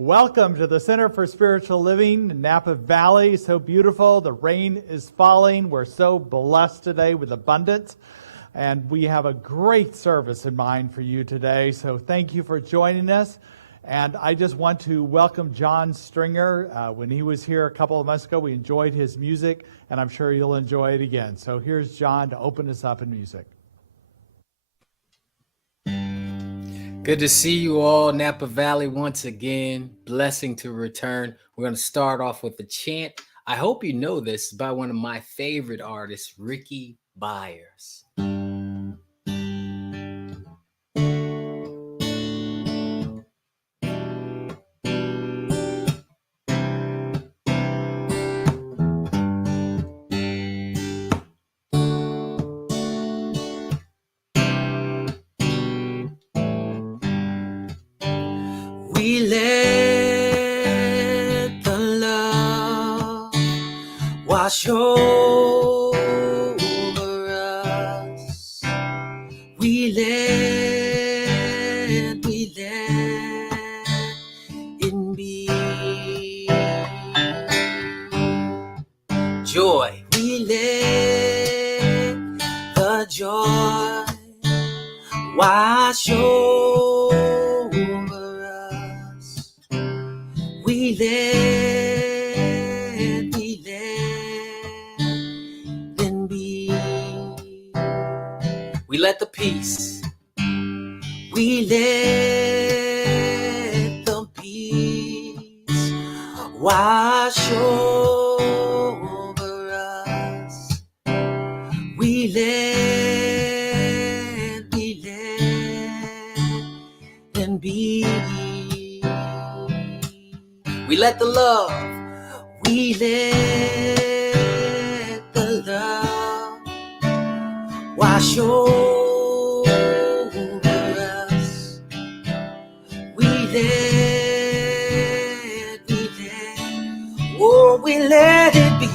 Welcome to the Center for Spiritual Living in Napa Valley. So beautiful. The rain is falling. We're so blessed today with abundance. And we have a great service in mind for you today. So thank you for joining us. And I just want to welcome John Stringer. When he was here a couple of months ago, we enjoyed his music, and I'm sure you'll enjoy it again. So here's John to open us up in music. Good to see you all, Napa Valley, once again. Blessing to return. We're going to start off with a chant. I hope you know this, by one of my favorite artists, Ricky Byers. We let the love wash over us. We let it be. Joy, we let the joy wash over. We let them be. We let the peace. We let the peace wash over us. We let them be. We let the love, we let the love wash over us. We let it be.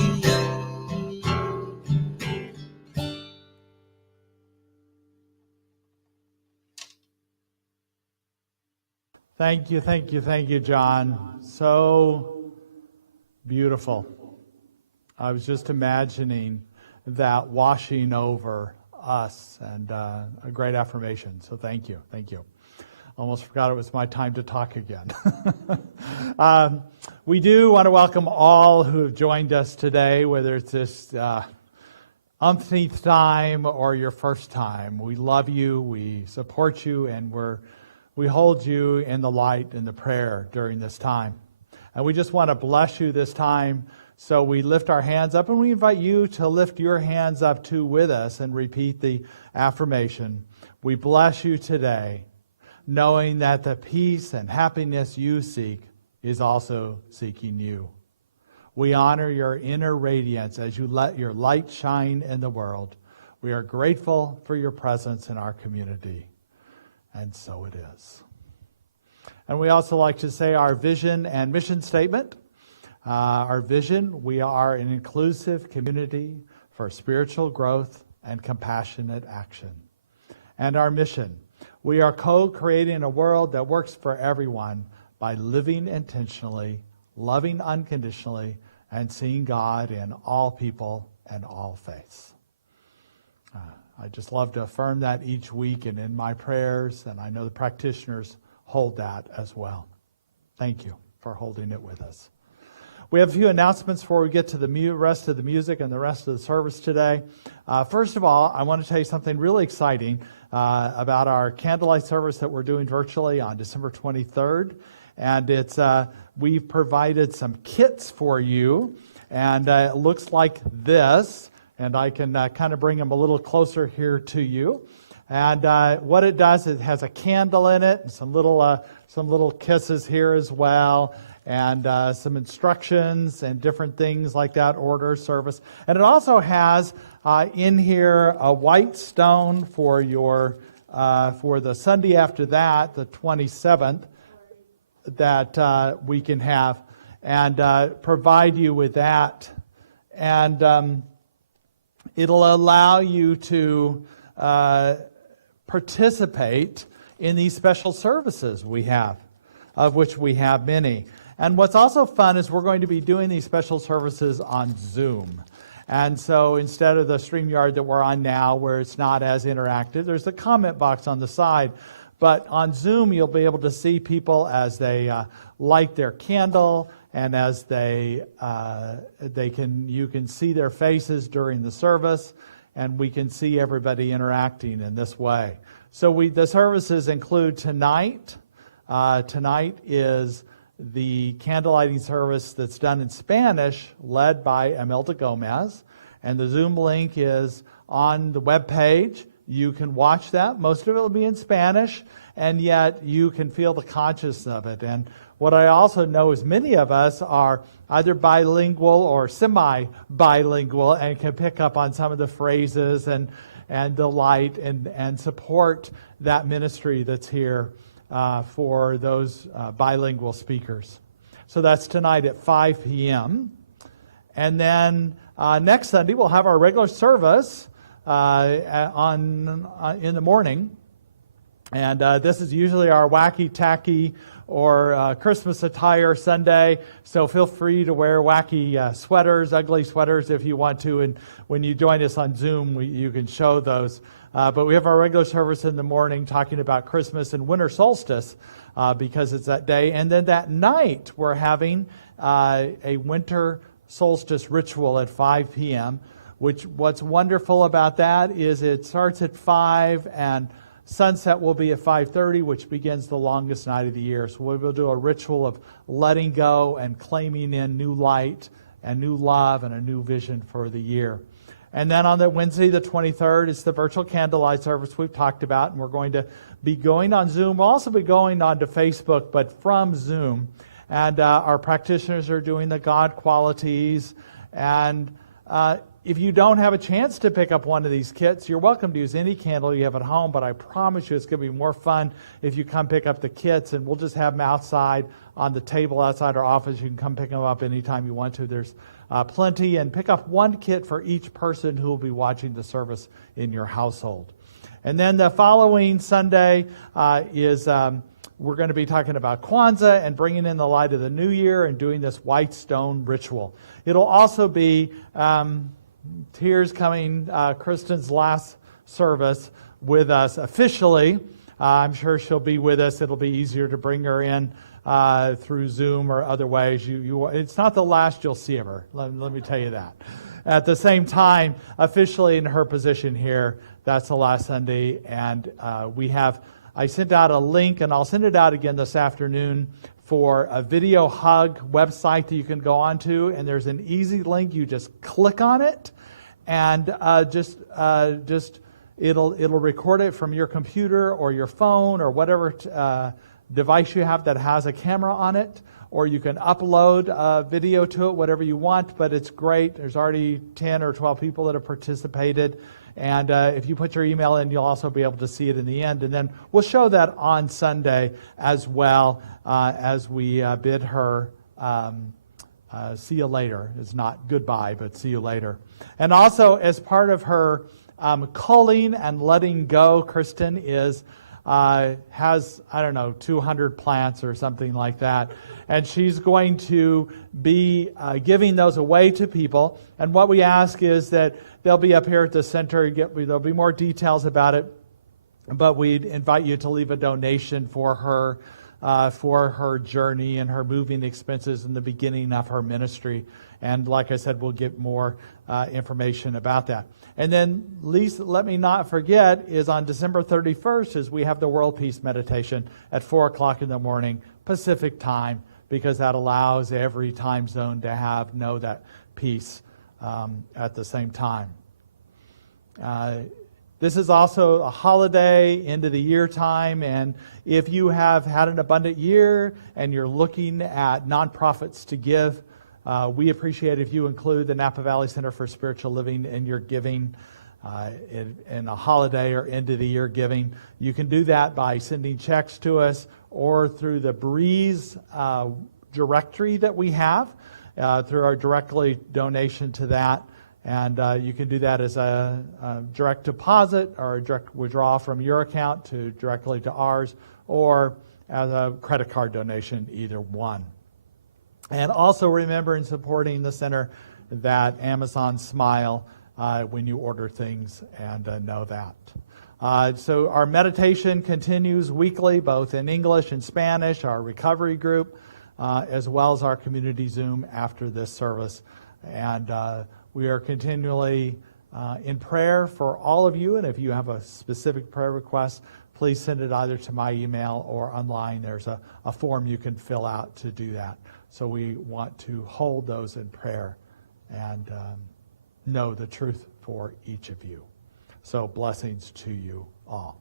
Thank you, John. So beautiful. I was just imagining that washing over us, and a great affirmation. So thank you. Almost forgot it was my time to talk again. We do want to welcome all who have joined us today, whether it's this umpteenth time or your first time. We love you, we support you, and we hold you in the light and the prayer during this time. And we just want to bless you this time. So we lift our hands up, and we invite you to lift your hands up too with us and repeat the affirmation. We bless you today, knowing that the peace and happiness you seek is also seeking you. We honor your inner radiance as you let your light shine in the world. We are grateful for your presence in our community. And so it is. And we also like to say our vision and mission statement. Our vision, we are an inclusive community for spiritual growth and compassionate action. And our mission, we are co-creating a world that works for everyone by living intentionally, loving unconditionally, and seeing God in all people and all faiths. I just love to affirm that each week and in my prayers, and I know the practitioners hold that as well. Thank you for holding it with us. We have a few announcements before we get to the rest of the music and the rest of the service today. First of all, I want to tell you something really exciting about our Candlelight Service that we're doing virtually on December 23rd. And it's we've provided some kits for you, and it looks like this. And I can kind of bring them a little closer here to you. And what it does, it has a candle in it, and some little kisses here as well, and some instructions and different things like that, order, service. And it also has in here a white stone for your for the Sunday after that, the 27th, that we can have, and provide you with that. And it'll allow you to participate in these special services we have. of which we have many. And what's also fun is we're going to be doing these special services on Zoom. And so instead of the StreamYard that we're on now, where it's not as interactive, there's the comment box on the side. But on Zoom, you'll be able to see people as they light their candle, and as you can see their faces during the service, and we can see everybody interacting in this way. So the services include tonight. Tonight is the candlelighting service that's done in Spanish, led by Imelda Gomez, and the Zoom link is on the web page. You can watch that. Most of it will be in Spanish, and yet you can feel the consciousness of it. And what I also know is many of us are either bilingual or semi-bilingual and can pick up on some of the phrases and the light and support that ministry that's here for those bilingual speakers. So that's tonight at 5 p.m. And then next Sunday we'll have our regular service in the morning. And this is usually our wacky tacky or Christmas attire Sunday. So feel free to wear wacky sweaters, ugly sweaters if you want to. And when you join us on Zoom, you can show those. But we have our regular service in the morning talking about Christmas and winter solstice because it's that day. And then that night, we're having a winter solstice ritual at 5 p.m., what's wonderful about that is it starts at 5 and sunset will be at 5:30, which begins the longest night of the year. So we will do a ritual of letting go and claiming in new light and new love and a new vision for the year. And then on the Wednesday, the 23rd, is the virtual candlelight service we've talked about, and we're going to be going on Zoom. We'll also be going on to Facebook, but from Zoom. And our practitioners are doing the God qualities. And if you don't have a chance to pick up one of these kits, you're welcome to use any candle you have at home, but I promise you it's going to be more fun if you come pick up the kits, and we'll just have them outside on the table outside our office. You can come pick them up anytime you want to. There's plenty, and pick up one kit for each person who will be watching the service in your household. And then the following Sunday is we're going to be talking about Kwanzaa and bringing in the light of the new year and doing this white stone ritual. It'll also be tears coming, Kristin's last service with us officially. I'm sure she'll be with us. It'll be easier to bring her in through Zoom or other ways. It's not the last you'll see of her, let me tell you that. At the same time, officially in her position here, that's the last Sunday, and I sent out a link, and I'll send it out again this afternoon, for a video hug website that you can go onto, and there's an easy link. You just click on it, and it'll record it from your computer or your phone or whatever device you have that has a camera on it, or you can upload a video to it, whatever you want. But it's great. There's already 10 or 12 people that have participated. And if you put your email in, you'll also be able to see it in the end. And then we'll show that on Sunday as well as we bid her see you later. It's not goodbye, but see you later. And also, as part of her culling and letting go, Kristin has, 200 plants or something like that. And she's going to be giving those away to people. And what we ask is that they'll be up here at the center. There'll be more details about it. But we'd invite you to leave a donation for her journey and her moving expenses in the beginning of her ministry. And like I said, we'll get more information about that. And then, least let me not forget, is on December 31st, is we have the World Peace Meditation at 4 o'clock in the morning, Pacific time, because that allows every time zone to know that peace at the same time. This is also a holiday, end of the year time, and if you have had an abundant year and you're looking at nonprofits to give, we appreciate if you include the Napa Valley Center for Spiritual Living in your giving in a holiday or end of the year giving. You can do that by sending checks to us or through the Breeze directory that we have, through our directly donation to that. And you can do that as a direct deposit or a direct withdrawal from your account to directly to ours, or as a credit card donation, either one. And also remember in supporting the center that Amazon Smile when you order things, and know that. So our meditation continues weekly, both in English and Spanish, our recovery group, as well as our community Zoom after this service. And we are continually in prayer for all of you, and if you have a specific prayer request, please send it either to my email or online. There's a form you can fill out to do that. So we want to hold those in prayer and know the truth for each of you. So blessings to you all.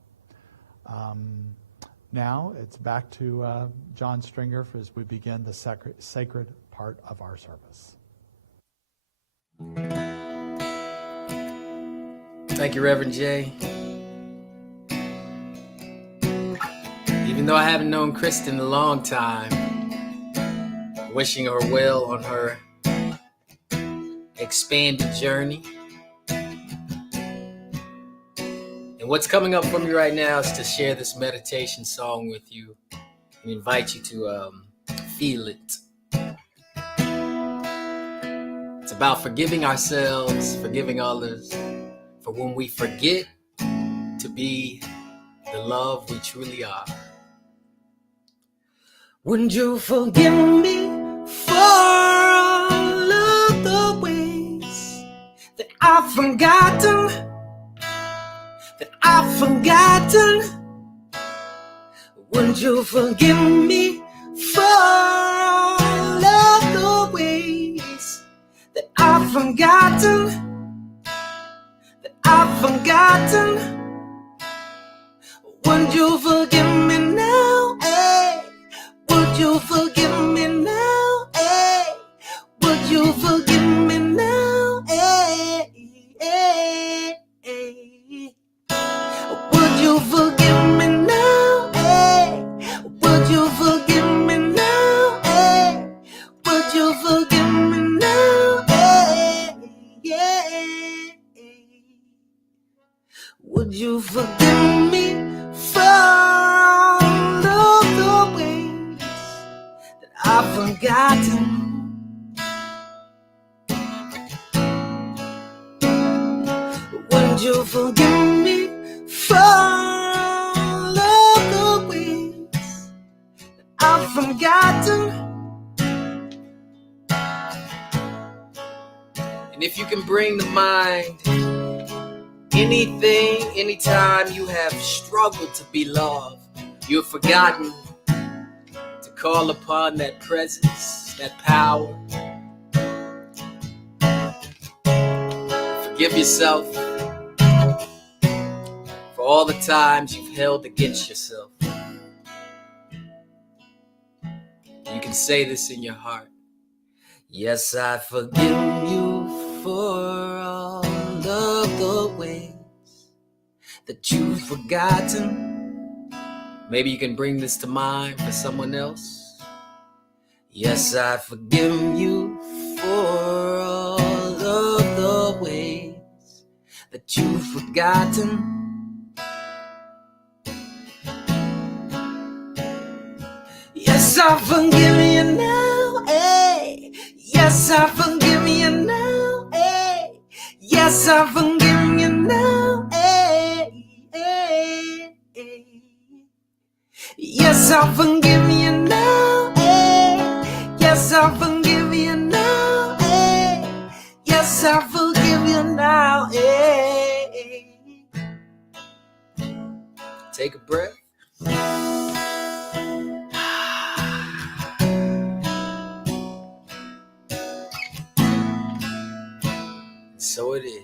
Now it's back to John Stringer as we begin the sacred part of our service. Thank you, Reverend Jay. Even though I haven't known Kristin in a long time, wishing her well on her expanded journey. And what's coming up for me right now is to share this meditation song with you and invite you to feel it. It's about forgiving ourselves, forgiving others, for when we forget to be the love we truly are. Wouldn't you forgive me for all of the ways that I've forgotten, Wouldn't you forgive me for all of the ways that I've forgotten, Would you forgive me now, eh? Would you forgive me now, eh? Would you forgive me now, eh? Would you forgive me now, eh? Would you forgive me now, eh? Would you forgive me now, eh? Would you forgive me for all of the ways that I've forgotten? Would you forgive me for all of the ways that I've forgotten? And if you can bring to mind anything, anytime you have struggled to be loved, you have forgotten to call upon that presence, that power. Forgive yourself for all the times you've held against yourself. You can say this in your heart. Yes, I forgive you for all of the ways that you've forgotten. Maybe you can bring this to mind for someone else. Yes, I forgive you for all of the ways that you've forgotten. Yes, I forgive you now, eh? Yes, I forgive you now, eh? Yes, I forgive you now, eh? Yes, I forgive you now, eh? Yes, I forgive you now, eh? Yes, I forgive you now, eh? Take a breath. So it is.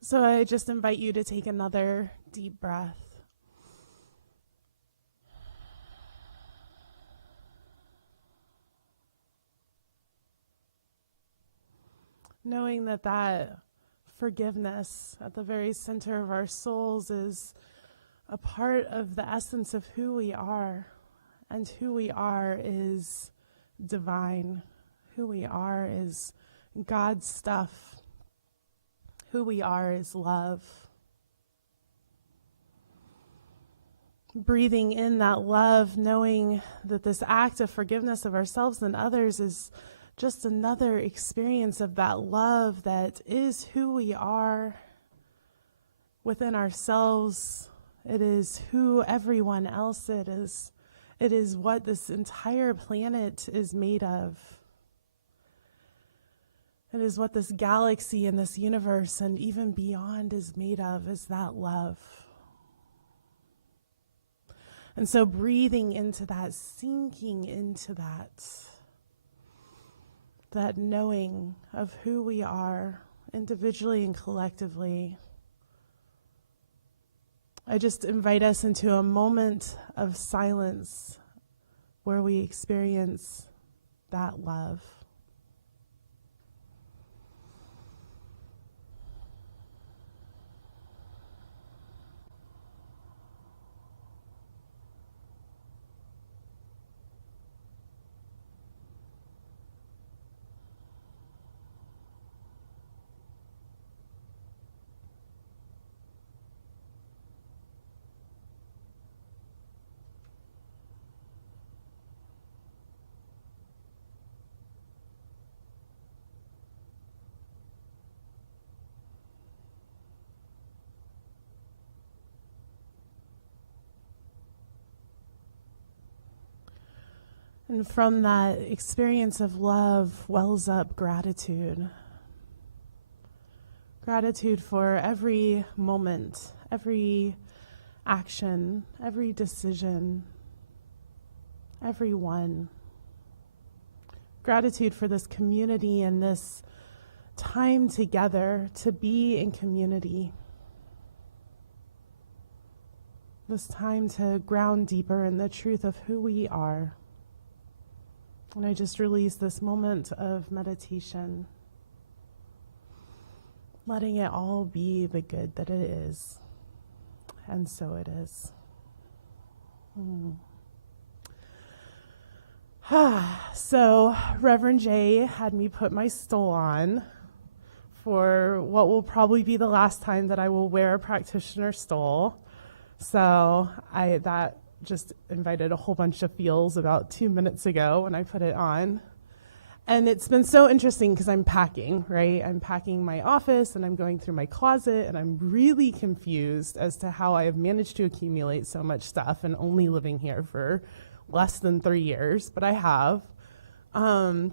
So I just invite you to take another deep breath. Knowing that forgiveness at the very center of our souls is a part of the essence of who we are. And who we are is divine. Who we are is God's stuff. Who we are is love. Breathing in that love, knowing that this act of forgiveness of ourselves and others is just another experience of that love that is who we are within ourselves. It is who everyone else is. It is what this entire planet is made of. It is what this galaxy and this universe and even beyond is made of, is that love. And so breathing into that, sinking into that knowing of who we are individually and collectively, I just invite us into a moment of silence where we experience that love. And from that experience of love wells up gratitude. Gratitude for every moment, every action, every decision, everyone. Gratitude for this community and this time together to be in community. This time to ground deeper in the truth of who we are. And I just release this moment of meditation, letting it all be the good that it is. And so it is. So Reverend Jay had me put my stole on for what will probably be the last time that I will wear a practitioner stole. So that just invited a whole bunch of feels about 2 minutes ago when I put it on. And it's been so interesting because I'm packing, right? I'm packing my office and I'm going through my closet and I'm really confused as to how I have managed to accumulate so much stuff and only living here for less than 3 years, but I have. And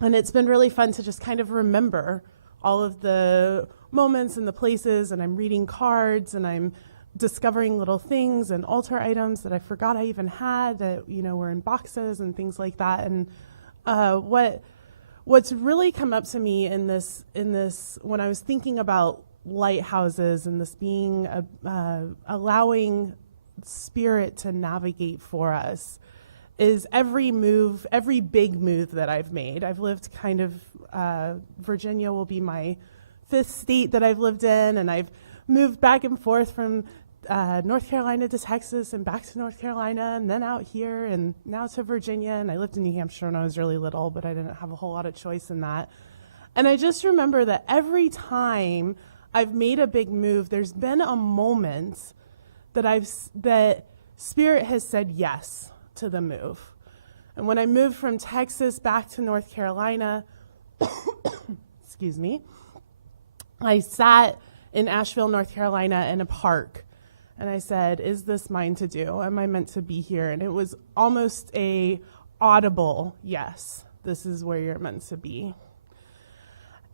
it's been really fun to just kind of remember all of the moments and the places, and I'm reading cards and I'm discovering little things and altar items that I forgot I even had that, were in boxes and things like that. And what's really come up to me in this when I was thinking about lighthouses and this being allowing Spirit to navigate for us is every big move that I've made. I've lived Virginia will be my 5th state that I've lived in, and I've moved back and forth from North Carolina to Texas and back to North Carolina and then out here and now to Virginia. And I lived in New Hampshire when I was really little, but I didn't have a whole lot of choice in that. And I just remember that every time I've made a big move, there's been a moment that Spirit has said yes to the move. And when I moved from Texas back to North Carolina, excuse me, I sat in Asheville, North Carolina in a park. And I said, is this mine to do? Am I meant to be here? And it was almost a audible yes, this is where you're meant to be.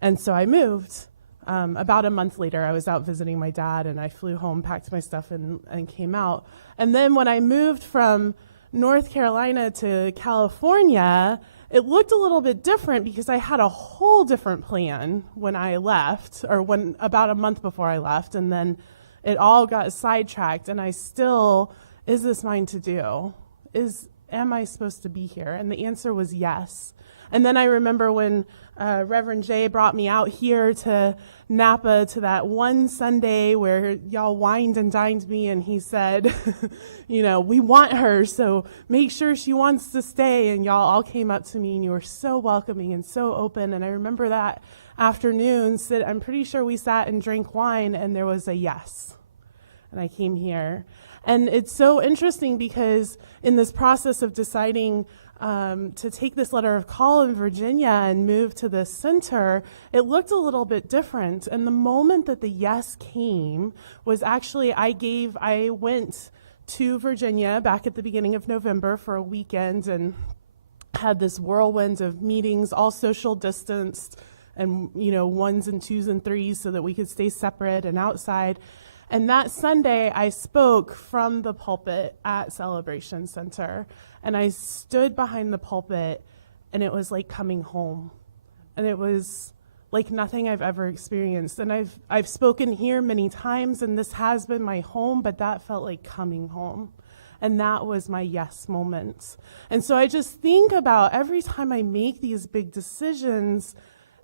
And so I moved. About a month later, I was out visiting my dad, and I flew home, packed my stuff, and came out. And then when I moved from North Carolina to California, it looked a little bit different because I had a whole different plan when I left, or about a month before I left, and then it all got sidetracked, and I still, is this mine to do? Am I supposed to be here? And the answer was yes. And then I remember when Reverend Jay brought me out here to Napa to that one Sunday where y'all wined and dined me, and he said, we want her, so make sure she wants to stay. And y'all all came up to me, and you were so welcoming and so open. And I remember that afternoon, I'm pretty sure we sat and drank wine, and there was a yes. And I came here. And it's so interesting because in this process of deciding to take this letter of call in Virginia and move to the center, it looked a little bit different. And the moment that the yes came was actually I went to Virginia back at the beginning of November for a weekend and had this whirlwind of meetings, all social distanced, and ones and twos and threes so that we could stay separate and outside. And that Sunday, I spoke from the pulpit at Celebration Center, and I stood behind the pulpit, and it was like coming home. And it was like nothing I've ever experienced. And I've spoken here many times, and this has been my home, but that felt like coming home. And that was my yes moment. And so I just think about every time I make these big decisions,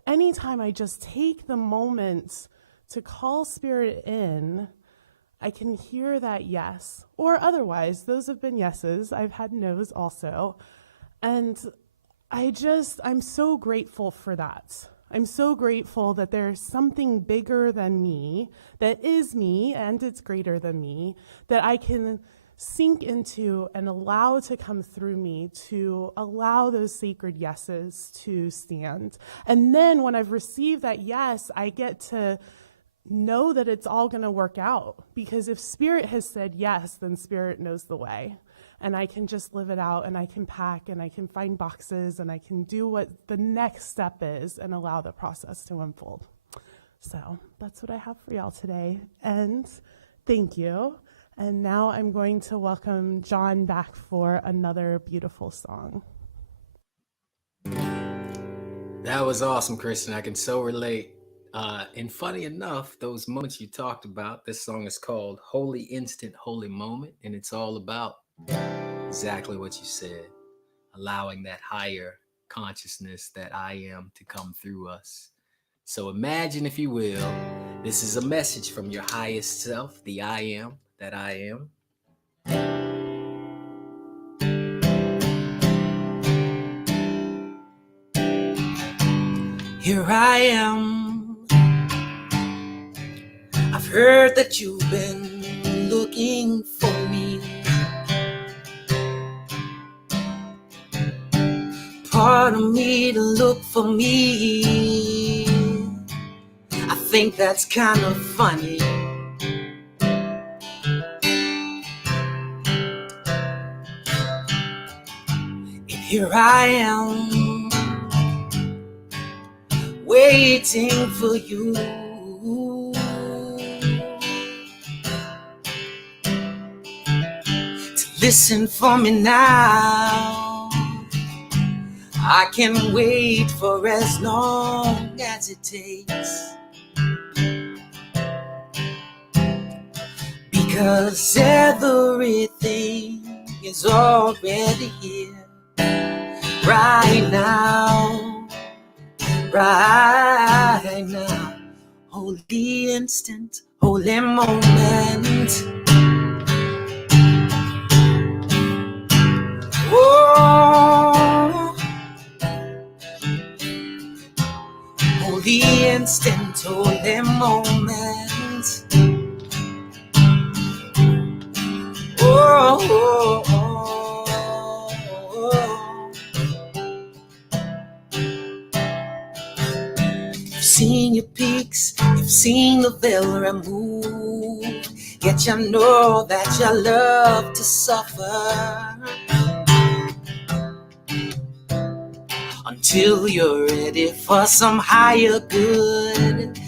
anytime I just take the moment to call Spirit in, I can hear that yes, or otherwise, those have been yeses. I've had no's also. And I'm so grateful for that. I'm so grateful that there's something bigger than me, that is me, and it's greater than me, that I can sink into and allow to come through me, to allow those sacred yeses to stand. And then when I've received that yes, I get to know that it's all going to work out, because if Spirit has said yes, then Spirit knows the way, and I can just live it out, and I can pack, and I can find boxes, and I can do what the next step is and allow the process to unfold. So that's what I have for y'all today, and thank you. And now I'm going to welcome John back for another beautiful song. That was awesome, Kristin. I can so relate. And funny enough, those moments you talked about, this song is called Holy Instant, Holy Moment, and it's all about exactly what you said, allowing that higher consciousness that I am to come through us. So imagine, if you will, this is a message from your highest self, the I am that I am. Here I am. I've heard that you've been looking for me. Pardon me to look for me. I think that's kind of funny. And here I am, waiting for you. Listen for me now. I can wait for as long as it takes, because everything is already here, right now, right now. Holy instant, holy moment. Oh, holy instant, holy moment. Oh, oh, oh, oh. You've seen your peaks, you've seen the veil removed, yet you know that you love to suffer. Until you're ready for some higher good.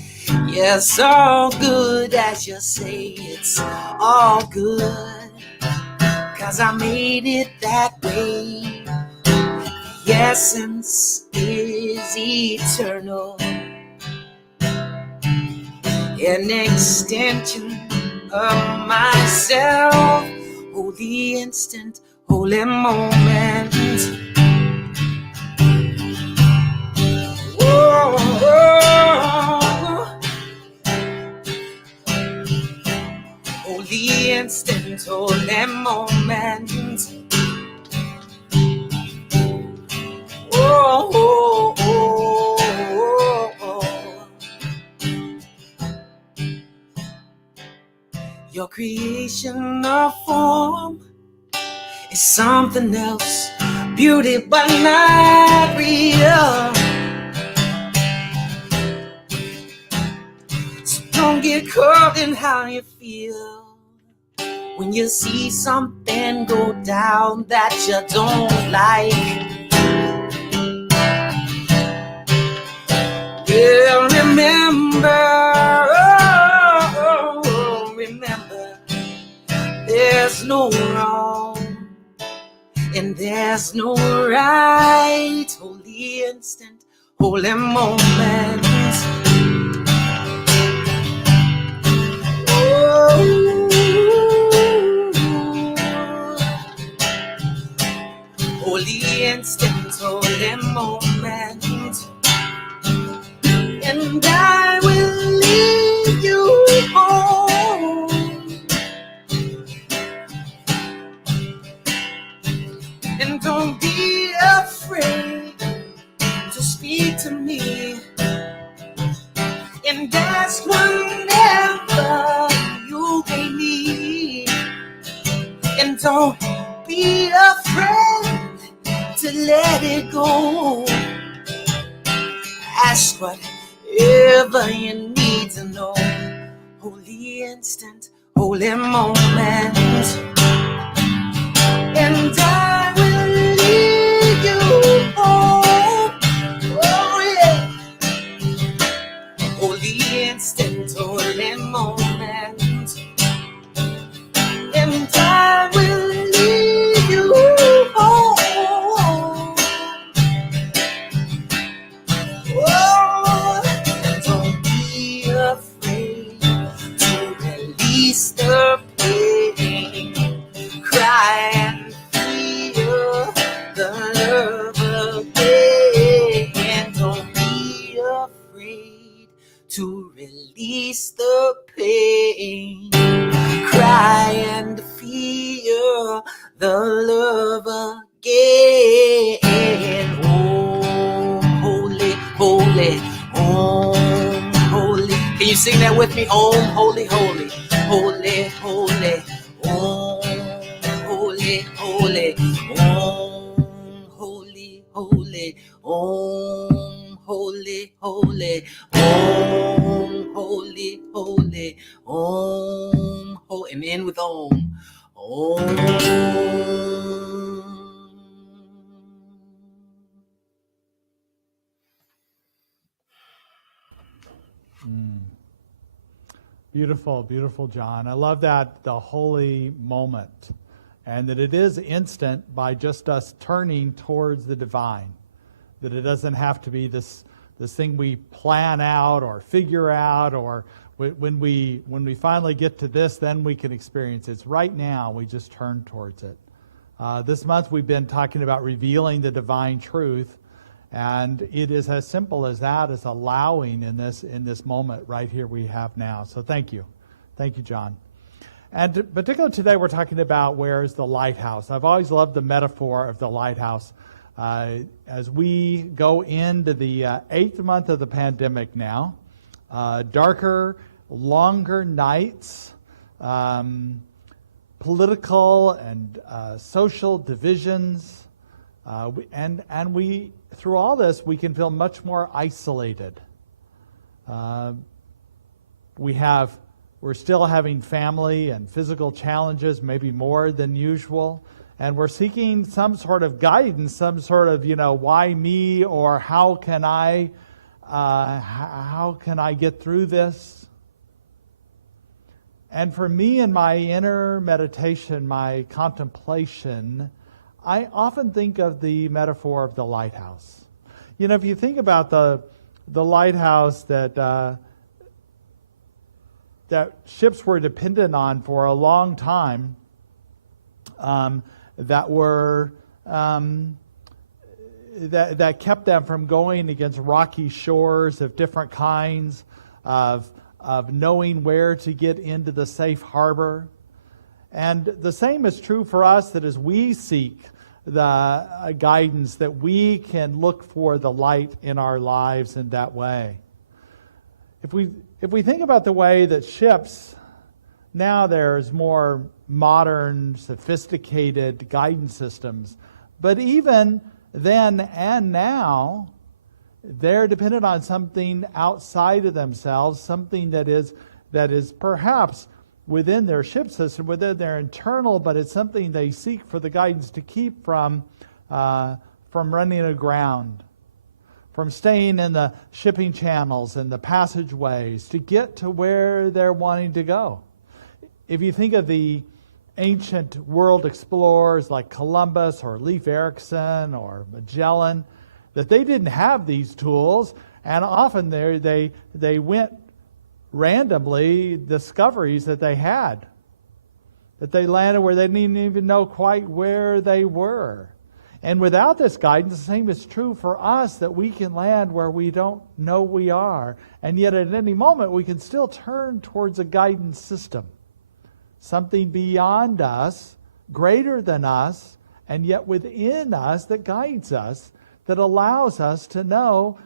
Yes, all good, as you say, it's all good, 'cause I made it that way. The essence is eternal, an extension of myself. Holy instant, holy moment. instant holy moment. Oh, oh, oh, oh, oh. Your creation of form is something else, beauty but not real. So don't get caught in how you feel when you see something go down that you don't like. Yeah, remember, remember, there's no wrong and there's no right. Holy instant, holy moment. Holy instant, holy moment. And I will lead you home. And don't be afraid to speak to me. And ask whenever you may need. And don't be afraid to let it go. Ask whatever you need to know. Holy instant, holy moment. And I will lead you home. Oh yeah. Holy instant, holy moment. And I will lead you home. Oh, don't be afraid to release the pain. Cry and feel the love again. Don't be afraid to release the pain. Cry and feel the love again. Oh, holy, holy, oh, holy. Can you sing that with me? Oh, holy, holy, holy, holy, oh, holy, holy, oh, holy, holy, oh, holy, holy, oh, holy, holy, oh, holy, and end with om. Beautiful, beautiful, John. I love that, the holy moment, and that it is instant by just us turning towards the divine, that it doesn't have to be this thing we plan out or figure out, or when we finally get to this, then we can experience it. It's right now, we just turn towards it. This month we've been talking about revealing the divine truth, and it is as simple as that, as allowing in this moment right here we have now. So thank you, John. And particularly today we're talking about where is the lighthouse. I've always loved the metaphor of the lighthouse. As we go into the 8th month of the pandemic now, darker, longer nights, political and social divisions, and we, through all this, we can feel much more isolated. We're still having family and physical challenges, maybe more than usual, and we're seeking some sort of guidance, some sort of, why me, or how can I get through this? And for me, in my inner meditation, my contemplation, I often think of the metaphor of the lighthouse. If you think about the lighthouse that ships were dependent on for a long time, that kept them from going against rocky shores of different kinds, of knowing where to get into the safe harbor. And the same is true for us, that as we seek the guidance, that we can look for the light in our lives in that way. If we think about the way that ships, now there's more modern, sophisticated guidance systems, but even then and now, they're dependent on something outside of themselves, something that is perhaps within their ship system, within their internal, but it's something they seek for the guidance to keep from running aground, from staying in the shipping channels and the passageways to get to where they're wanting to go. If you think of the ancient world explorers like Columbus or Leif Erikson or Magellan, that they didn't have these tools, and often they went randomly discoveries that they had, that they landed where they didn't even know quite where they were. And without this guidance, the same is true for us, that we can land where we don't know we are, and yet at any moment we can still turn towards a guidance system, something beyond us, greater than us, and yet within us that guides us, that allows us to know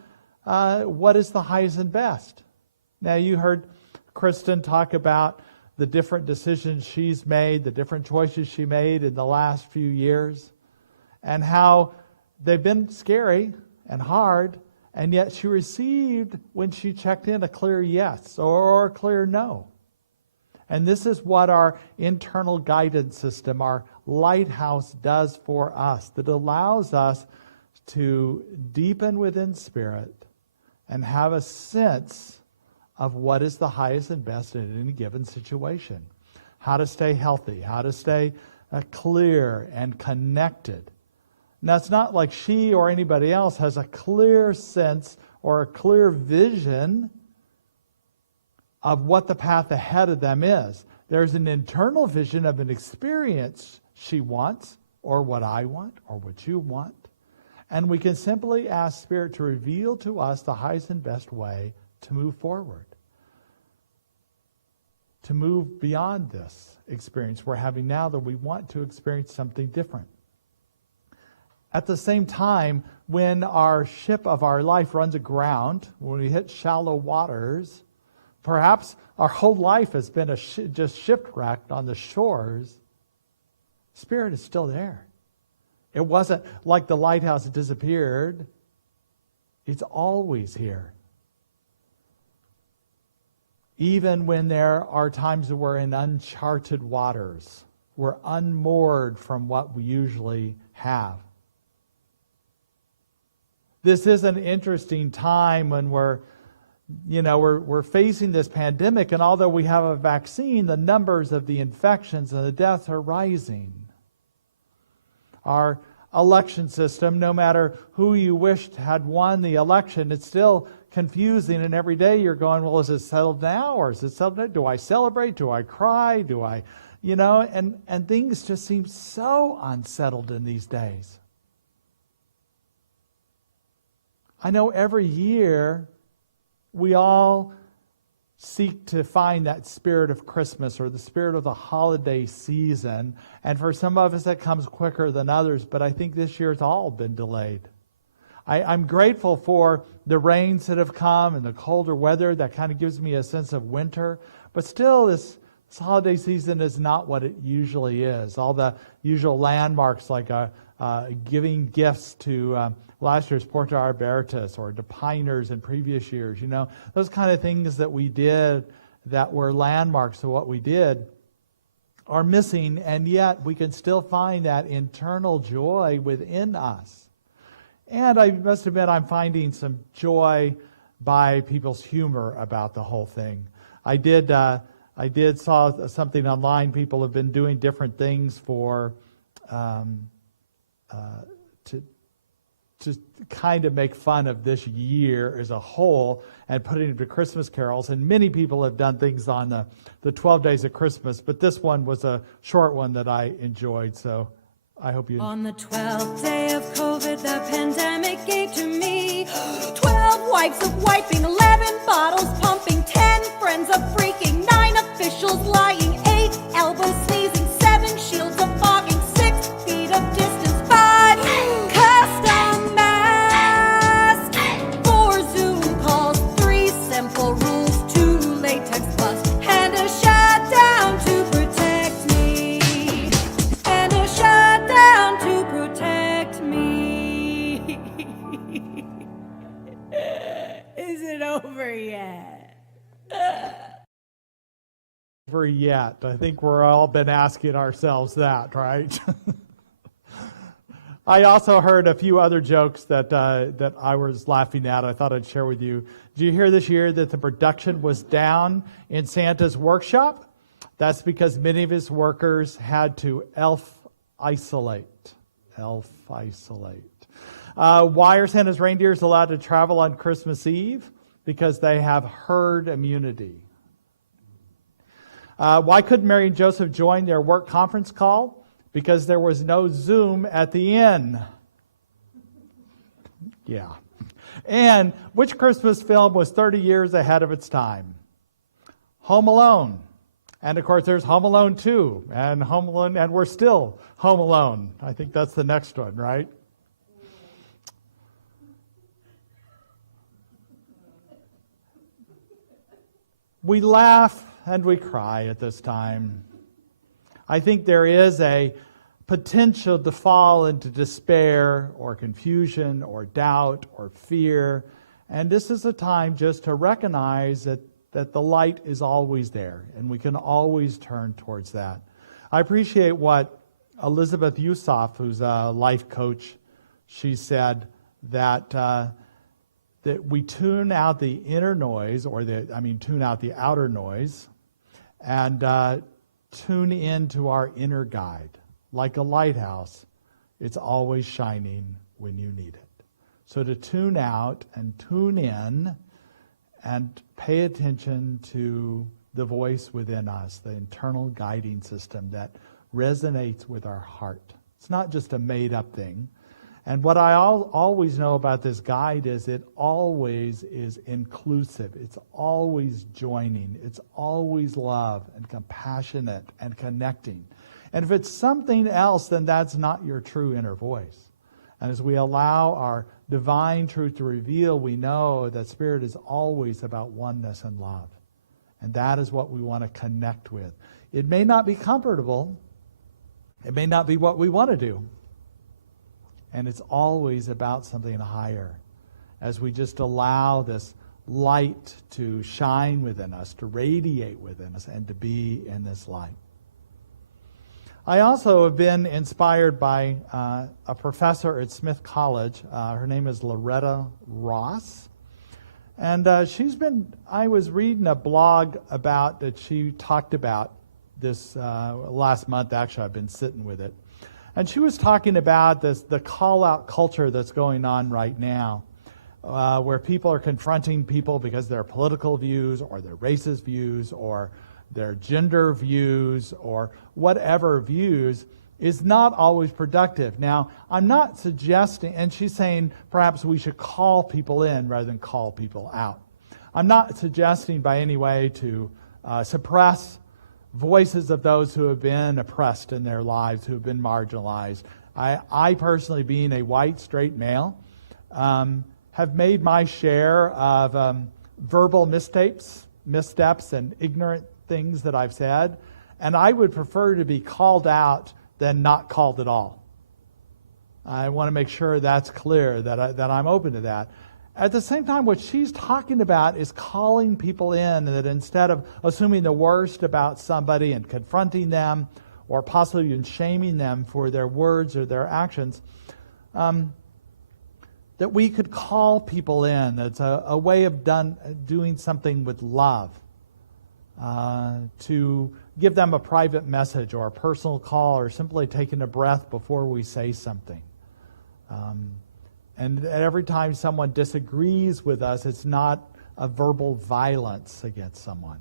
what is the highest and best. Now, you heard Kristin talk about the different decisions she's made, the different choices she made in the last few years, and how they've been scary and hard, and yet she received, when she checked in, a clear yes or a clear no. And this is what our internal guidance system, our lighthouse, does for us, that allows us to deepen within spirit and have a sense of what is the highest and best in any given situation. How to stay healthy, how to stay clear and connected. Now, it's not like she or anybody else has a clear sense or a clear vision of what the path ahead of them is. There's an internal vision of an experience she wants, or what I want, or what you want. And we can simply ask Spirit to reveal to us the highest and best way to move forward, to move beyond this experience we're having now, that we want to experience something different. At the same time, when our ship of our life runs aground, when we hit shallow waters, perhaps our whole life has been just shipwrecked on the shores, Spirit is still there. It wasn't like the lighthouse disappeared. It's always here. Even when there are times that we're in uncharted waters, we're unmoored from what we usually have. This is an interesting time when we're facing this pandemic, and although we have a vaccine, the numbers of the infections and the deaths are rising. Our election system, no matter who you wished had won the election, it's still confusing, and every day you're going, well, is it settled now, or is it settled now? Do I celebrate? Do I cry? Do I, and things just seem so unsettled in these days. I know every year we all seek to find that spirit of Christmas or the spirit of the holiday season. And for some of us, that comes quicker than others. But I think this year it's all been delayed. I'm grateful for the rains that have come and the colder weather. That kind of gives me a sense of winter. But still, this holiday season is not what it usually is. All the usual landmarks like giving gifts to last year's Porta Arbertus or to Piners in previous years, those kind of things that we did that were landmarks of what we did are missing, and yet we can still find that internal joy within us. And I must admit, I'm finding some joy by people's humor about the whole thing. I did saw something online. People have been doing different things for to kind of make fun of this year as a whole and putting it to Christmas carols. And many people have done things on the 12 days of Christmas, but this one was a short one that I enjoyed, so I hope you... On the 12th day of COVID, the pandemic gave to me 12 wipes of wiping, 11 bottles pumping, 10 friends of freaking, 9 officials lying, 8 elbows sneezing, 7 Over yet. I think we're all been asking ourselves that, right? I also heard a few other jokes that I was laughing at. I thought I'd share with you. Did you hear this year that the production was down in Santa's workshop? That's because many of his workers had to elf isolate. Why are Santa's reindeers allowed to travel on Christmas Eve? Because they have herd immunity. Why couldn't Mary and Joseph join their work conference call? Because there was no Zoom at the inn. Yeah. And which Christmas film was 30 years ahead of its time? Home Alone. And of course there's Home Alone 2 and Home Alone, and we're still Home Alone. I think that's the next one, right? We laugh and we cry at this time. I think there is a potential to fall into despair or confusion or doubt or fear. And this is a time just to recognize that the light is always there and we can always turn towards that. I appreciate what Elizabeth Yusoff, who's a life coach, she said that we tune out the inner noise, tune out the outer noise, and tune into our inner guide. Like a lighthouse, it's always shining when you need it. So to tune out and tune in and pay attention to the voice within us, the internal guiding system that resonates with our heart. It's not just a made-up thing. And what I always know about this guide is it always is inclusive. It's always joining. It's always love and compassionate and connecting. And if it's something else, then that's not your true inner voice. And as we allow our divine truth to reveal, we know that Spirit is always about oneness and love. And that is what we want to connect with. It may not be comfortable. It may not be what we want to do. And it's always about something higher. As we just allow this light to shine within us, to radiate within us, and to be in this light. I also have been inspired by a professor at Smith College. Her name is Loretta Ross. And I was reading a blog that she talked about this last month. Actually, I've been sitting with it. And she was talking about the call-out culture that's going on right now, where people are confronting people because their political views or their racist views or their gender views or whatever views is not always productive. Now, I'm not suggesting, and she's saying perhaps we should call people in rather than call people out. I'm not suggesting by any way to suppress voices of those who have been oppressed in their lives, who have been marginalized. I personally, being a white, straight male, have made my share of verbal missteps and ignorant things that I've said, and I would prefer to be called out than not called at all. I want to make sure that's clear, that I'm open to that. At the same time, what she's talking about is calling people in, that instead of assuming the worst about somebody and confronting them or possibly even shaming them for their words or their actions, that we could call people in. It's a way of doing something with love, to give them a private message or a personal call or simply taking a breath before we say something. And every time someone disagrees with us, it's not a verbal violence against someone.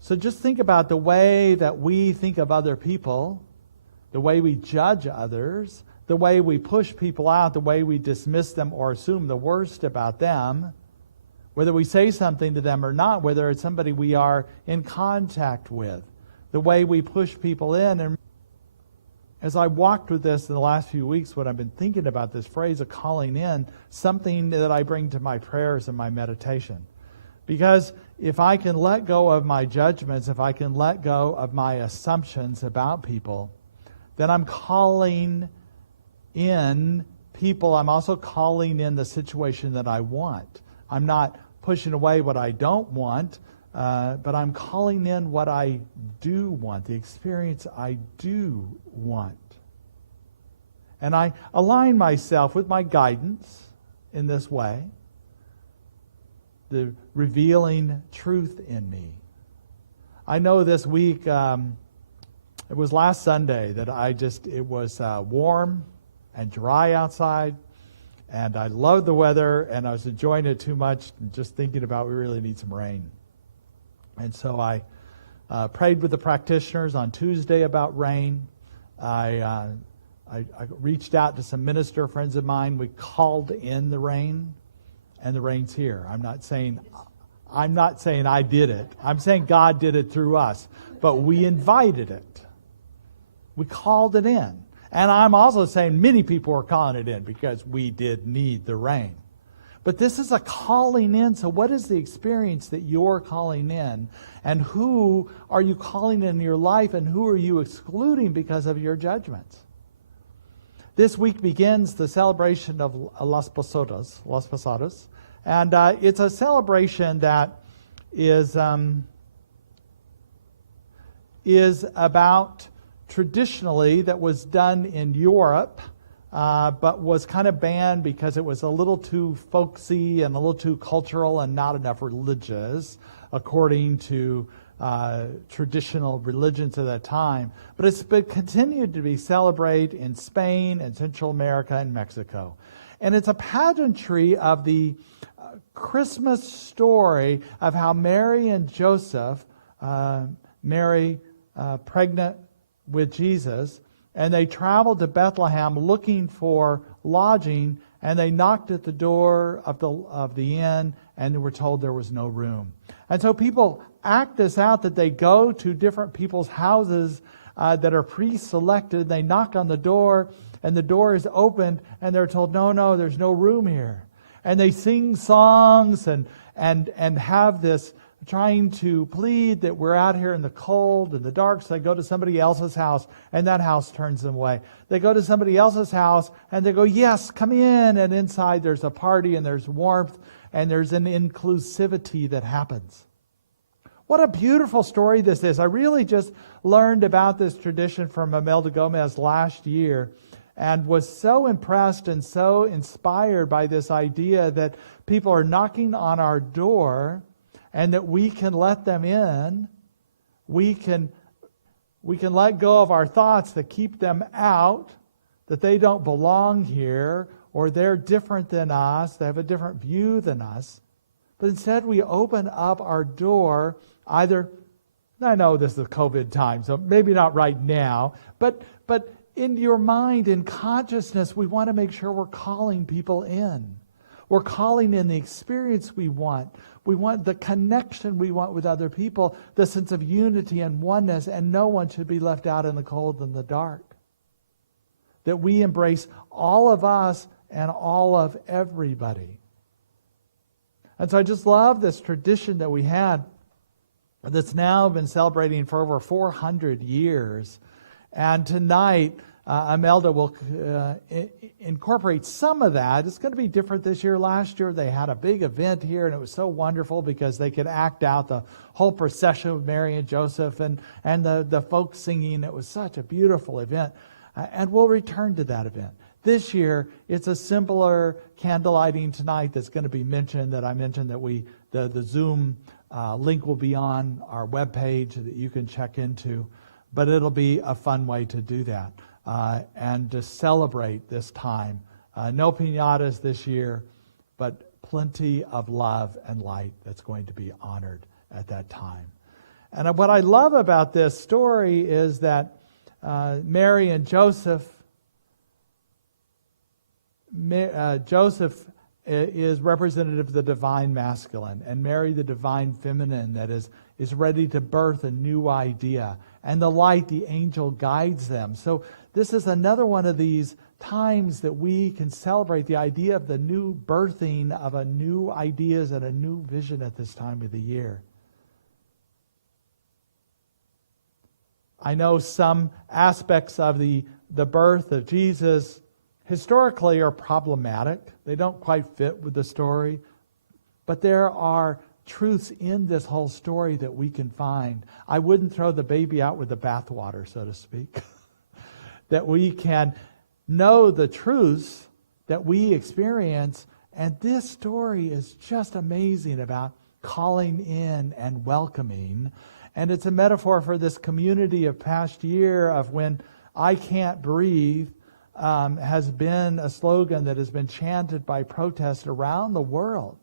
So just think about the way that we think of other people, the way we judge others, the way we push people out, the way we dismiss them or assume the worst about them, whether we say something to them or not, whether it's somebody we are in contact with, the way we push people in. And as I walked with this in the last few weeks, what I've been thinking about this phrase of calling in, something that I bring to my prayers and my meditation. Because if I can let go of my judgments, if I can let go of my assumptions about people, then I'm calling in people. I'm also calling in the situation that I want. I'm not pushing away what I don't want, but I'm calling in what I do want, the experience I do want. And I align myself with my guidance in this way, the revealing truth in me. I know this week, it was last Sunday that it was warm and dry outside, and I loved the weather, and I was enjoying it too much, and just thinking about we really need some rain. And so I prayed with the practitioners on Tuesday about rain. I reached out to some minister friends of mine. We called in the rain, and the rain's here. I'm not saying I did it. I'm saying God did it through us, but we invited it. We called it in. And I'm also saying many people are calling it in because we did need the rain. But this is a calling in. So what is the experience that you're calling in? And who are you calling in your life, and who are you excluding because of your judgments? This week begins the celebration of Las Posadas. And it's a celebration that is about, traditionally, that was done in Europe, but was kind of banned because it was a little too folksy and a little too cultural and not enough religious, according to traditional religions of that time. But it's been continued to be celebrated in Spain and Central America and Mexico. And it's a pageantry of the Christmas story of how Mary and Joseph, Mary pregnant with Jesus, and they traveled to Bethlehem looking for lodging, and they knocked at the door of the inn, and they were told there was no room. And so people act this out, that they go to different people's houses that are pre-selected. They knock on the door, and the door is opened, and they're told, no, there's no room here. And they sing songs and have this, trying to plead that we're out here in the cold and the dark. So they go to somebody else's house, and that house turns them away. They go to somebody else's house, and they go, yes, come in. And inside there's a party, and there's warmth, and there's an inclusivity that happens. What a beautiful story this is. I really just learned about this tradition from Imelda Gomez last year, and was so impressed and so inspired by this idea that people are knocking on our door, and that we can let them in. We can let go of our thoughts that keep them out, that they don't belong here, or they're different than us, they have a different view than us. But instead we open up our door, either, I know this is COVID time, so maybe not right now, but in your mind, in consciousness, we want to make sure we're calling people in. We're calling in the experience we want. We want the connection we want with other people, the sense of unity and oneness, and no one should be left out in the cold and the dark. That we embrace all of us and all of everybody. And so I just love this tradition that we had that's now been celebrating for over 400 years. And tonight, Imelda will incorporate some of that. It's going to be different this year. Last year, they had a big event here, and it was so wonderful because they could act out the whole procession with Mary and Joseph and the folk singing. It was such a beautiful event. And we'll return to that event. This year, it's a simpler candlelighting tonight that's going to be mentioned, that I mentioned that the Zoom link will be on our webpage that you can check into. But it'll be a fun way to do that and to celebrate this time. No piñatas this year, but plenty of love and light that's going to be honored at that time. And what I love about this story is that Mary and Joseph, Joseph is representative of the divine masculine, and Mary the divine feminine that is ready to birth a new idea. And the light, the angel, guides them. So this is another one of these times that we can celebrate the idea of the new birthing of a new ideas and a new vision at this time of the year. I know some aspects of the birth of Jesus historically are problematic. They don't quite fit with the story. But there are truths in this whole story that we can find. I wouldn't throw the baby out with the bathwater, so to speak. That we can know the truths that we experience. And this story is just amazing about calling in and welcoming. And it's a metaphor for this community of past year of when I can't breathe has been a slogan that has been chanted by protests around the world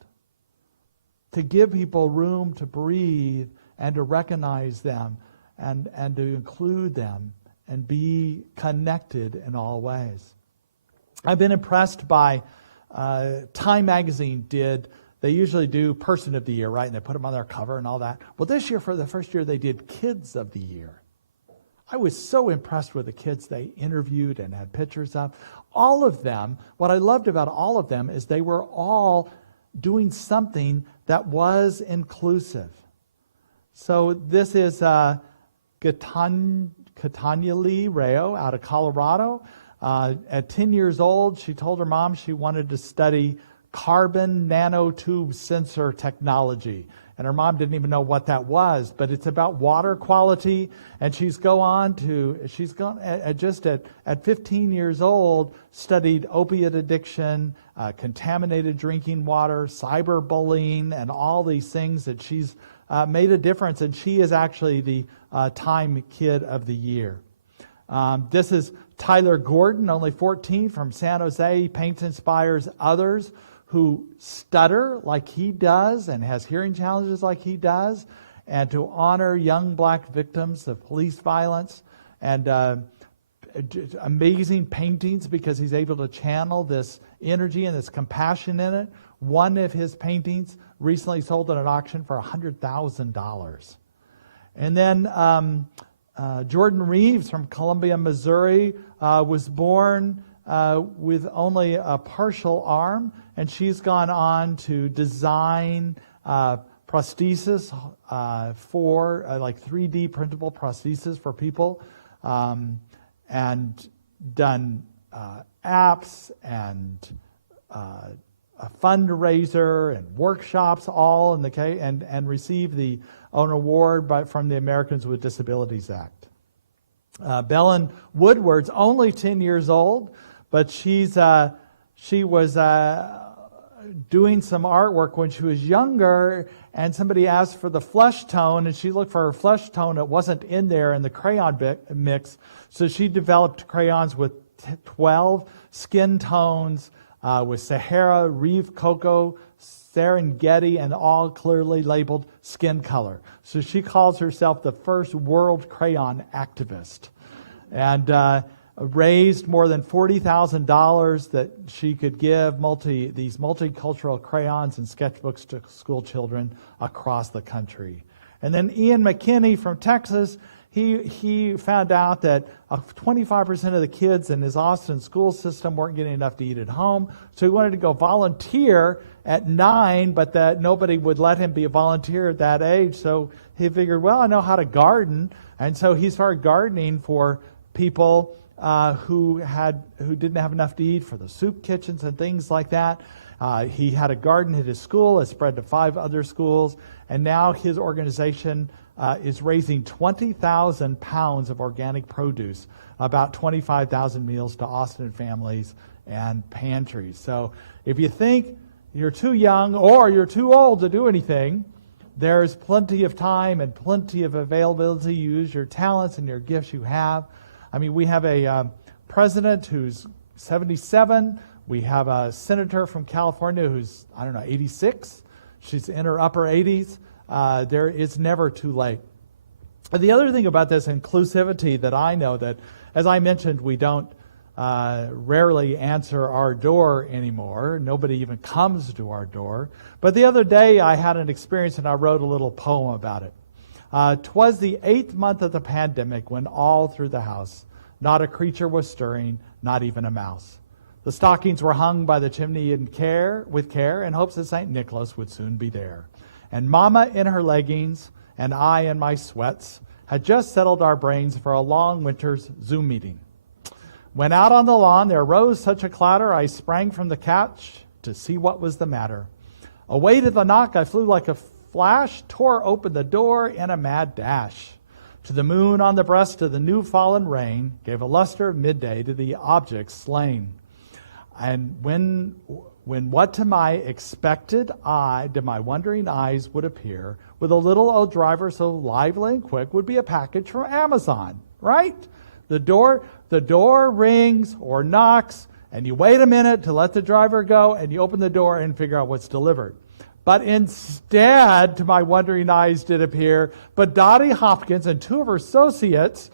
to give people room to breathe and to recognize them and to include them and be connected in all ways. I've been impressed by Time Magazine they usually do Person of the Year, right? And they put them on their cover and all that. Well, this year, for the first year, they did Kids of the Year. I was so impressed with the kids they interviewed and had pictures of. All of them, what I loved about all of them is they were all doing something that was inclusive. So this is Catania Lee Rayo out of Colorado. At 10 years old, she told her mom she wanted to study carbon nanotube sensor technology. And her mom didn't even know what that was, but it's about water quality. And she's at 15 years old, studied opiate addiction, contaminated drinking water, cyberbullying, and all these things that she's made a difference. And she is actually the Time Kid of the Year. This is Tyler Gordon, only 14, from San Jose. He paints, inspires others who stutter like he does and has hearing challenges like he does, and to honor young black victims of police violence, and amazing paintings because he's able to channel this energy and this compassion in it. One of his paintings recently sold at an auction for $100,000. And then Jordan Reeves from Columbia, Missouri, was born with only a partial arm, and she's gone on to design prosthesis for like 3D printable prosthesis for people, and done apps and a fundraiser and workshops, all in the case, and received an award from the Americans with Disabilities Act. Belen Woodward's only 10 years old, but she was doing some artwork when she was younger, and somebody asked for the flesh tone, and she looked for her flesh tone. It wasn't in there in the crayon mix, so she developed crayons with 12 skin tones with Sahara, Reef, Cocoa, Serengeti, and all clearly labeled skin color. So she calls herself the first world crayon activist, and raised more than $40,000 that she could give these multicultural crayons and sketchbooks to school children across the country. And then Ian McKinney from Texas, he found out that 25% of the kids in his Austin school system weren't getting enough to eat at home, so he wanted to go volunteer at 9, but that nobody would let him be a volunteer at that age. So he figured, well, I know how to garden, and so he started gardening for people who didn't have enough to eat, for the soup kitchens and things like that. He had a garden at his school. It spread to 5 other schools, and now his organization is raising 20,000 pounds of organic produce, about 25,000 meals to Austin families and pantries. So if you think you're too young or you're too old to do anything, there's plenty of time and plenty of availability. Use your talents and your gifts you have. I mean, we have a president who's 77. We have a senator from California who's, 86. She's in her upper 80s. There is never too late. The other thing about this inclusivity that I know that, as I mentioned, we don't rarely answer our door anymore. Nobody even comes to our door. But the other day I had an experience and I wrote a little poem about it. 'Twas the 8th month of the pandemic when all through the house not a creature was stirring, not even a mouse. The stockings were hung by the chimney with care in hopes that St. Nicholas would soon be there. And Mama in her leggings and I in my sweats had just settled our brains for a long winter's Zoom meeting. When out on the lawn there rose such a clatter, I sprang from the couch to see what was the matter. Away to the knock, I flew like a flash, tore open the door in a mad dash. To the moon on the breast of the new fallen rain, gave a luster of midday to the objects slain. And when what to my expected eye did my wondering eyes would appear, with a little old driver so lively and quick, would be a package from Amazon, right? The door rings or knocks, and you wait a minute to let the driver go, and you open the door and figure out what's delivered. But instead, to my wondering eyes did appear, but Dottie Hopkins and two of her associates,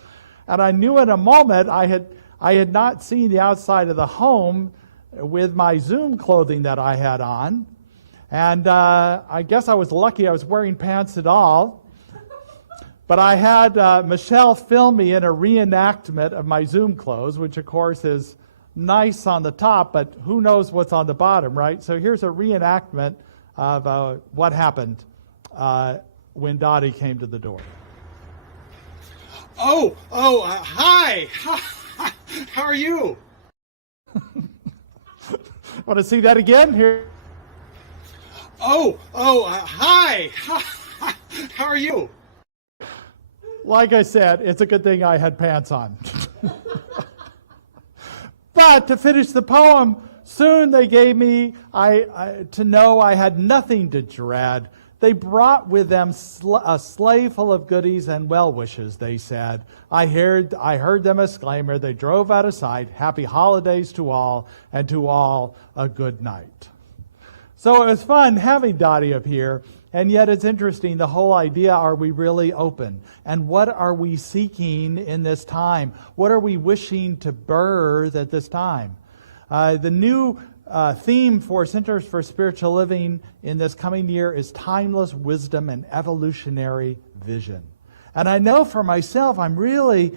and I knew in a moment I had not seen the outside of the home with my Zoom clothing that I had on. And I guess I was lucky I was wearing pants at all. But I had Michelle film me in a reenactment of my Zoom clothes, which of course is nice on the top, but who knows what's on the bottom, right? So here's a reenactment of what happened when Dottie came to the door. Hi. How are you? Want to see that again? Here. Hi. How are you? Like I said, it's a good thing I had pants on. But to finish the poem, soon they gave me to know I had nothing to dread. They brought with them a sleigh full of goodies and well wishes, they said. I heard them exclaim ere they drove out of sight, happy holidays to all, and to all a good night. So it was fun having Dottie up here, and yet it's interesting, the whole idea, are we really open? And what are we seeking in this time? What are we wishing to birth at this time? The new theme for Centers for Spiritual Living in this coming year is timeless wisdom and evolutionary vision. And I know for myself, I'm really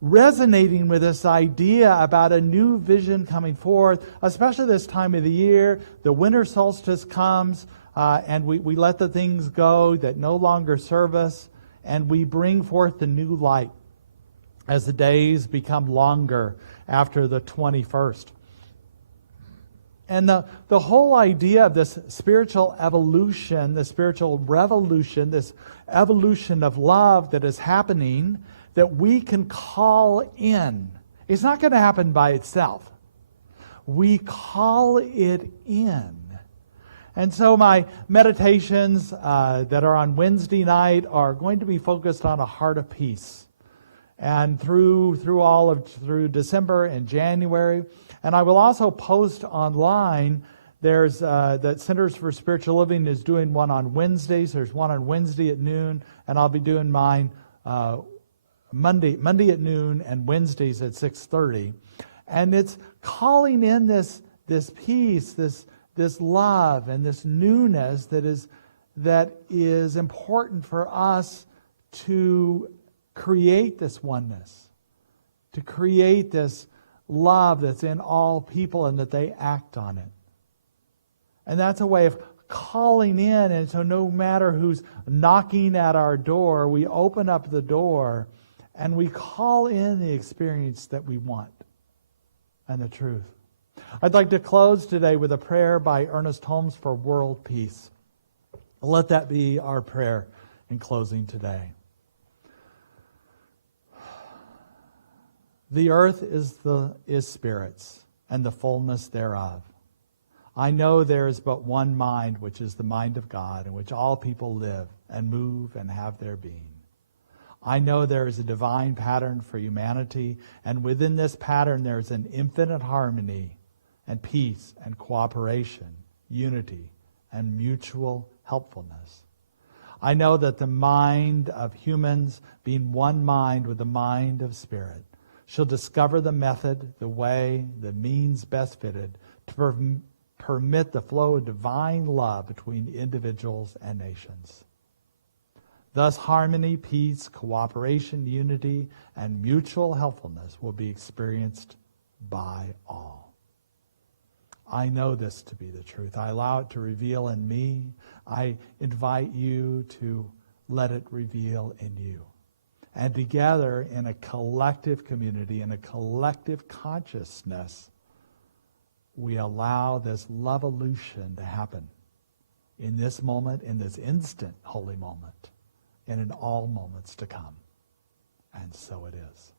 resonating with this idea about a new vision coming forth, especially this time of the year. The winter solstice comes, and we let the things go that no longer serve us, and we bring forth the new light as the days become longer after the 21st. And the whole idea of this spiritual evolution, the spiritual revolution, this evolution of love that is happening, that we can call in. It's not going to happen by itself. We call it in. And so my meditations that are on Wednesday night are going to be focused on a heart of peace. And through December and January. And I will also post online. There's that Centers for Spiritual Living is doing one on Wednesdays. There's one on Wednesday at noon, and I'll be doing mine Monday at noon and Wednesdays at 6:30. And it's calling in this peace, this love, and this newness that is important for us to create this oneness, to create this love that's in all people and that they act on it. And that's a way of calling in, and so no matter who's knocking at our door, we open up the door and we call in the experience that we want and the truth. I'd like to close today with a prayer by Ernest Holmes for world peace. Let that be our prayer in closing today. The earth is spirits, and the fullness thereof. I know there is but one mind, which is the mind of God, in which all people live and move and have their being. I know there is a divine pattern for humanity, and within this pattern there is an infinite harmony and peace and cooperation, unity and mutual helpfulness. I know that the mind of humans, being one mind with the mind of spirit, shall discover the method, the way, the means best fitted to permit the flow of divine love between individuals and nations. Thus, harmony, peace, cooperation, unity, and mutual helpfulness will be experienced by all. I know this to be the truth. I allow it to reveal in me. I invite you to let it reveal in you. And together in a collective community, in a collective consciousness, we allow this lovolution to happen. in this moment, in this instant holy moment, and in all moments to come. And so it is.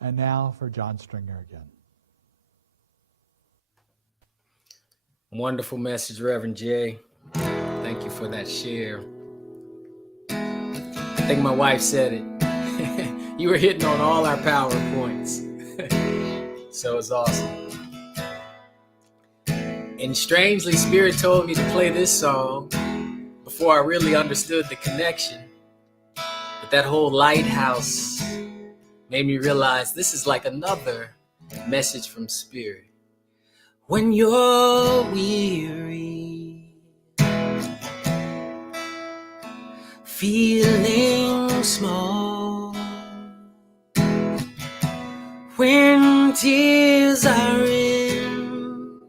And now for John Stringer again. Wonderful message, Reverend Jay. Thank you for that share. I think my wife said it. You were hitting on all our power points. So it's awesome. And strangely, Spirit told me to play this song before I really understood the connection. But that whole lighthouse made me realize this is like another message from Spirit. When you're weary, feeling small, when tears are in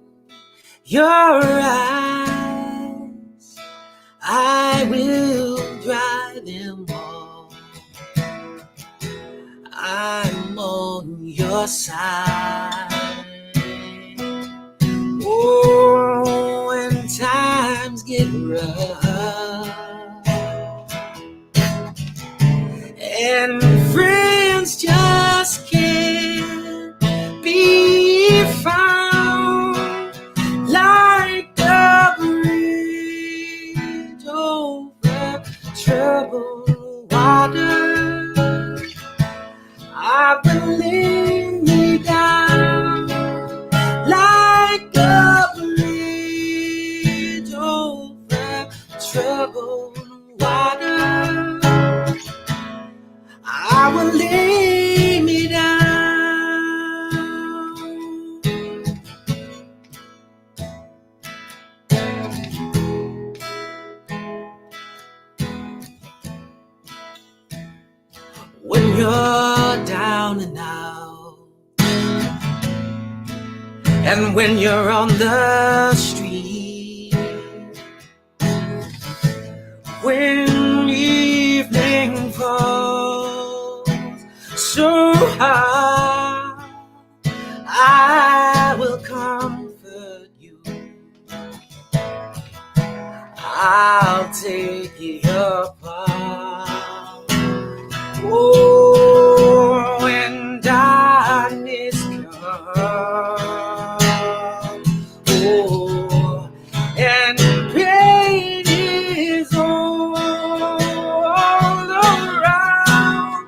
your eyes, I will dry them all. I'm on your side. Oh, when times get rough and friends just can't be found, like a bridge over troubled water, I will lay me down like a bridge over troubled water. I will lay me down. When you're down and out, and when you're on the street, when evening falls so hard, I will comfort you. I'll take your part. Oh, when darkness comes, oh, and pain is all around,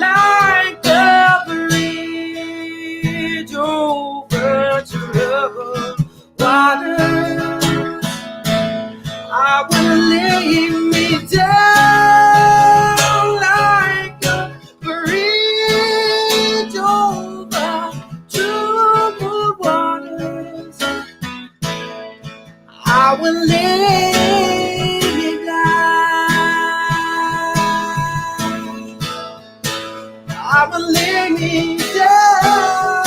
like a bridge over troubled water, I will lay me down like a bridge over troubled waters. I will lay me down. I will lay me down.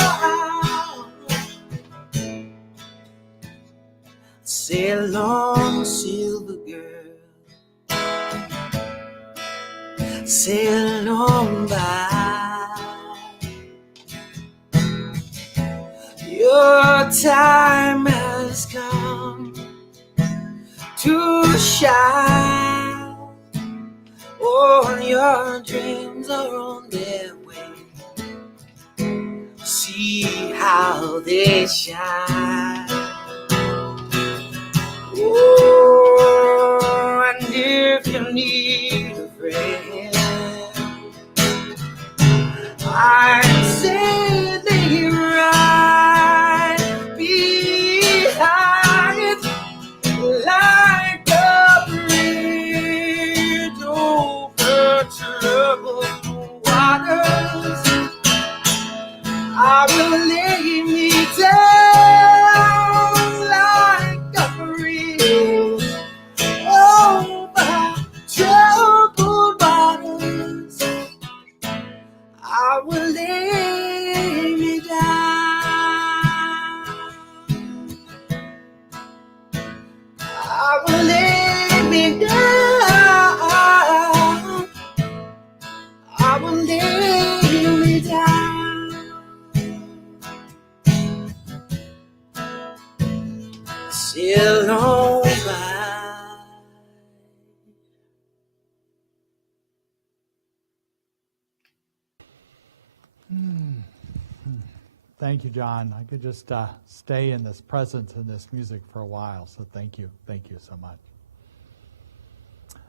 Sail on, silver girl, sail on by. Your time has come to shine. All your dreams are on their way. See how they shine. Oh, and if you need a friend, I say they right behind, like a bridge over troubled waters. I will lay me down like a bridge over troubled waters. I will lay me down. I will lay me down. I will lay me down. Thank you, John. I could just stay in this presence and this music for a while, so thank you. Thank you so much.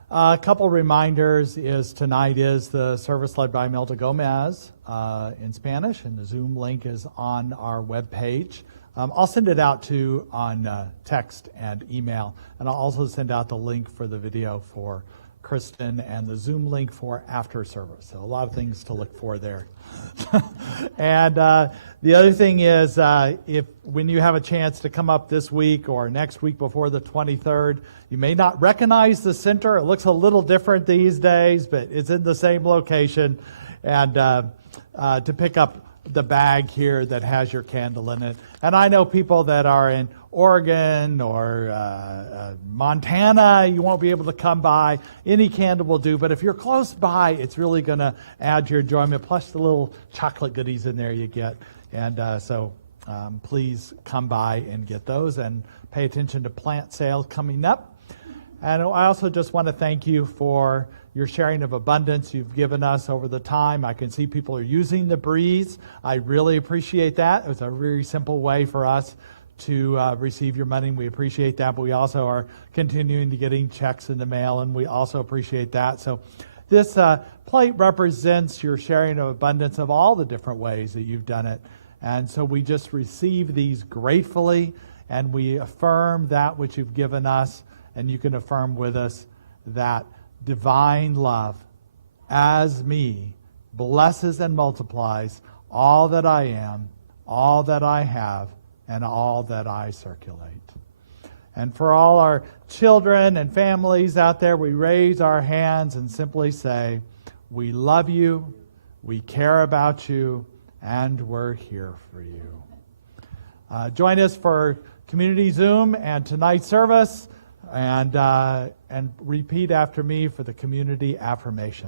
A couple reminders is tonight is the service led by Melda Gomez in Spanish, and the Zoom link is on our webpage. I'll send it out too on text and email, and I'll also send out the link for the video for Kristin and the Zoom link for after service. So a lot of things to look for there. And the other thing is, when you have a chance to come up this week or next week before the 23rd, you may not recognize the center. It looks a little different these days, but it's in the same location. And to pick up the bag here that has your candle in it. And I know people that are in Oregon or Montana, you won't be able to come by. Any candle will do, but if you're close by, it's really going to add to your enjoyment, plus the little chocolate goodies in there you get. And so please come by and get those, and pay attention to plant sales coming up. And I also just want to thank you for your sharing of abundance you've given us over the time. I can see people are using the Breeze. I really appreciate that. It was a very simple way for us to receive your money. We appreciate that, but we also are continuing to getting checks in the mail, and we also appreciate that. So this plate represents your sharing of abundance of all the different ways that you've done it. And so we just receive these gratefully, and we affirm that which you've given us, and you can affirm with us that divine love as me blesses and multiplies all that I am, all that I have, and all that I circulate. And for all our children and families out there, we raise our hands and simply say, we love you, we care about you, and we're here for you. Join us for Community Zoom and tonight's service, and repeat after me for the community affirmation.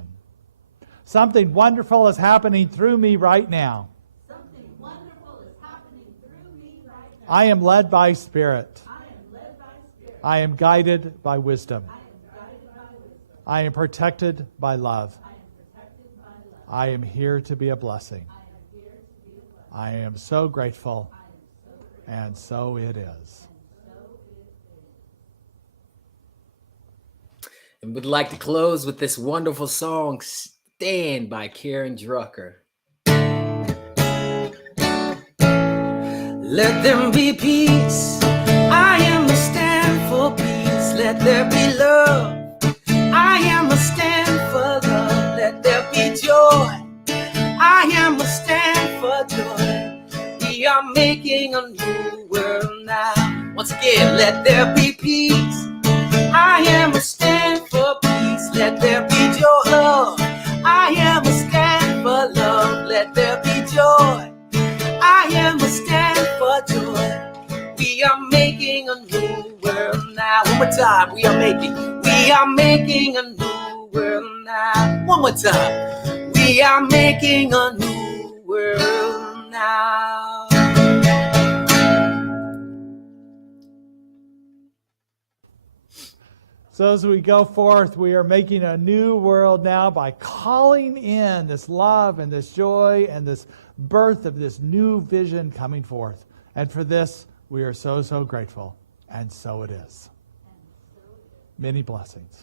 Something wonderful is happening through me right now. Something wonderful is happening through me right now. I am led by Spirit. I am led by Spirit. I am guided by wisdom. I am guided by wisdom. I am protected by love. I am protected by love. I am here to be a blessing. I am here to be a blessing. I am so grateful, I am so grateful. and so it is. And would like to close with this wonderful song, Stand by Karen Drucker. Let there be peace. I am a stand for peace. Let there be love. I am a stand for love. Let there be joy. I am a stand for joy. We are making a new world now. Once again, let there be peace. I am a stand for peace. Let there be joy, love. I am a stand for love. Let there be joy. I am a stand for joy. We are making a new world now. One more time. We are making a new world now. One more time. We are making a new world now. So as we go forth, we are making a new world now by calling in this love and this joy and this birth of this new vision coming forth. And for this, we are so, so grateful. And so it is. Many blessings.